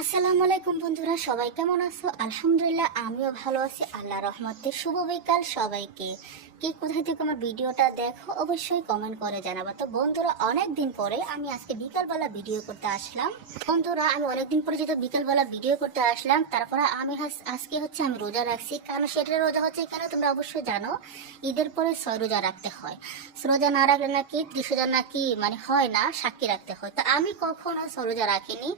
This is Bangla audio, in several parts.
আসসালামু আলাইকুম বন্ধুরা, সবাই কেমন আছো? আলহামদুলিল্লাহ, আমিও ভালো আছি আল্লাহর রহমতে। শুভ বিকাল সবাইকে। কে কোথায় থেকে আমার ভিডিওটা দেখো অবশ্যই কমেন্ট করে জানাবা। তো বন্ধুরা, অনেকদিন পরে আমি আজকে বিকালবেলা ভিডিও করতে আসলাম। আমি অনেকদিন পরে যেহেতু বিকালবেলা ভিডিও করতে আসলাম, তারপরে আজকে আমি রোজা রাখছি। কারণ সেটা রোজা হচ্ছে কেন তোমরা অবশ্যই জানো, ঈদের পরে 6 রোজা রাখতে হয়। রোজা না রাখলে নাকি 30 রোজা নাকি হয় না, সাক্ষী রাখতে হয়। তো আমি কখনো 6 রোজা রাখিনি।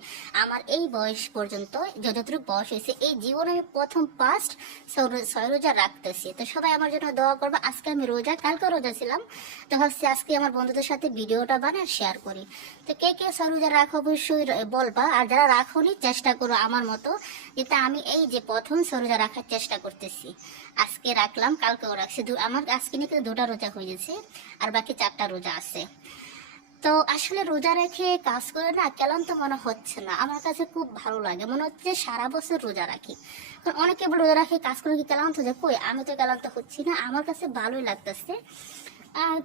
আমার এই বয়স পর্যন্ত যতটুকু বয়স হয়েছে, এই জীবনে আমি প্রথম ফার্স্ট 6 রোজা রাখতেছি। তো সবাই আমার জন্য দোয়া করবে। আজকে আমি রোজা, কালকে রোজা ছিলাম, তো ভাবছি আজকে আমার বন্ধুদের সাথে ভিডিওটা বানিয়ে শেয়ার করি। তো কে কে 6 রোজা রাখো অবশ্যই বলবা, আর যারা রাখোনি চেষ্টা করো আমার মতো। কিন্তু আমি এই যে প্রথম 6 রোজা রাখার চেষ্টা করতেছি। আজকে রাখলাম, কালকেও রাখছি। আমার আজকে নাকি 2টা রোজা হয়ে গেছে, আর বাকি 4টা রোজা আছে। তো আসলে রোজা রেখে কাজ করে না ক্লান্ত মনে হচ্ছে না। আমার কাছে খুব ভালো লাগে, মনে হচ্ছে সারা বছর রোজা রাখি। কারণ অনেকে বলে রোজা রাখে কাজ করে কি ক্লান্ত হয়ে যায়, কই আমি তো ক্লান্ত হচ্ছি না, আমার কাছে ভালোই লাগতেছে।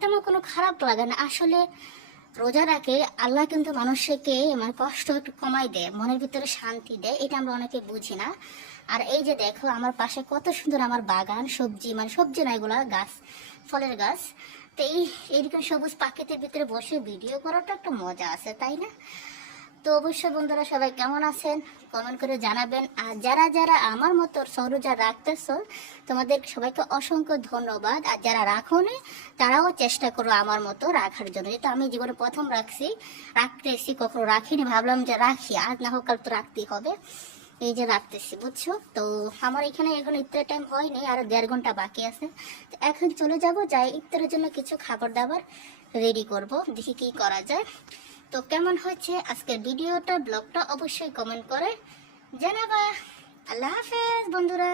তেমন কোনো খারাপ লাগে না আসলে। রোজা রাখে আল্লাহ কিন্তু মানুষকে কষ্ট একটু কমাই দেয়, মনের ভিতরে শান্তি দেয়, এটা আমরা অনেকে বুঝি না। আর এই যে দেখো আমার পাশে কত সুন্দর আমার বাগান, সবজি সবজি না, এগুলা গাছ, ফলের গাছ। তো এইরকম সবুজ পাখিদের ভিতরে বসে ভিডিও করাটা একটা মজা আছে, তাই না? তো অবশ্যই বন্ধুরা, সবাই কেমন আছেন কমেন্ট করে জানাবেন। আর যারা যারা আমার মতো সরোজা রাখতেছ, তোমাদের সবাইকে অসংখ্য ধন্যবাদ। আর যারা রাখোনি তারাও চেষ্টা করো আমার মতো রাখার জন্য। যেহেতু আমি জীবনে প্রথম রাখতেছি, কখনো রাখিনি, ভাবলাম যে রাখি, আজ না হোক কাল তো রাখতেই হবে। এই যে রাখতেছি, বুঝছো? তো আমার এখানে এখন ইফতারের টাইম হয়নি, আর 1.5 ঘন্টা বাকি আছে। তো এখন চলে যাই ইফতারের জন্য কিছু খাবার দাবার রেডি করব, দেখি কি করা যায়। তো কেমন হচ্ছে আজকের ভিডিওটা, ব্লগটা অবশ্যই কমেন্ট করে জানাবা। আল্লাহ হাফেজ বন্ধুরা।